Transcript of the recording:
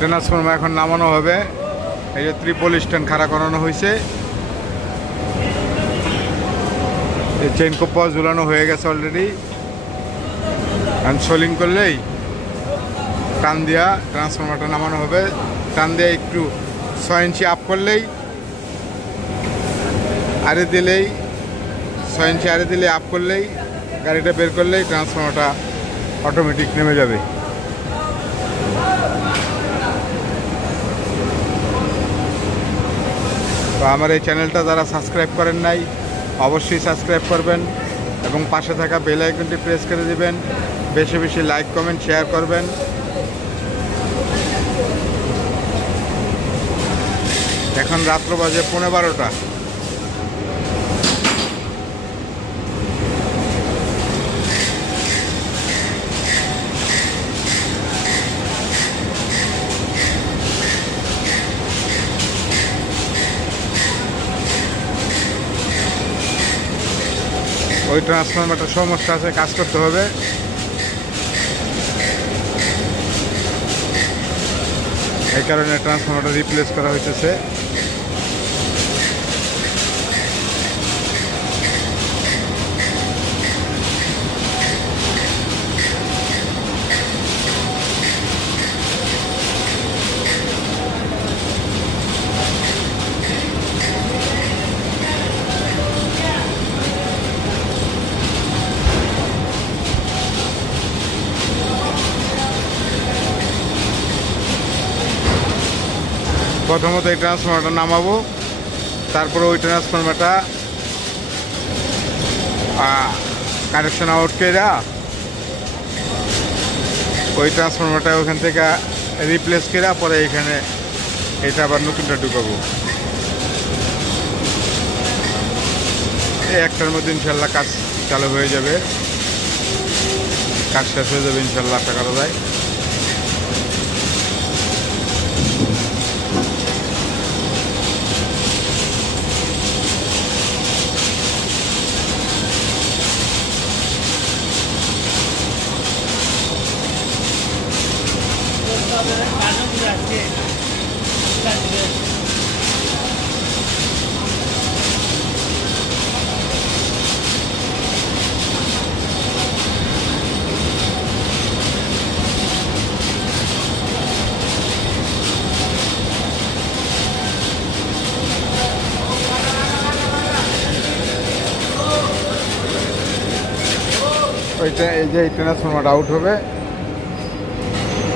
Transformer এখন নামানো হবে। এই যে ত্রিপল স্ট্যান্ড খাড়া করানো হয়েছে, এই চেইন কোপা ঝুলানো হয়ে গেছে অলরেডি। সোলিং করলেই টান দিয়া ট্রান্সফর্মারটা নামানো হবে। টান দিয়ে একটু 6 ইঞ্চি আপ করলেই, আরে দিলেই 6 ইঞ্চি আরে দিলে আপ করলেই, গাড়িটা বের করলেই ট্রান্সফর্মারটা অটোমেটিক নেমে যাবে। তো আমার এই চ্যানেলটা যারা সাবস্ক্রাইব করেন নাই অবশ্যই সাবস্ক্রাইব করবেন এবং পাশে থাকা বেল আইকনটি প্রেস করে দিবেন। বেশি বেশি লাইক কমেন্ট শেয়ার করবেন। এখন রাত্র বাজে 12:15। ওই ট্রান্সফরমারটা সমস্যা আছে, কাজ করতে হবে। এই কারণে ট্রান্সফরমারটা রিপ্লেস করা হইতেছে। প্রথমত এই ট্রান্সফরমারটা নামাবো, তারপরে ওই ট্রান্সফরমারটা কানেকশন আউট করে ওই ট্রান্সফরমারটা ওখান থেকে রিপ্লেস করে পরে এখানে এটা আবার নতুনটা ঢুকাবো। এই একটার মধ্যে ইনশাল্লাহ কাজ চালু হয়ে যাবে, কাজ শেষ হয়ে যাবে ইনশাল্লাহ, আশা করা যায়। ওইটা এই যে এই ট্রান্সফরমারটা আউট হবে,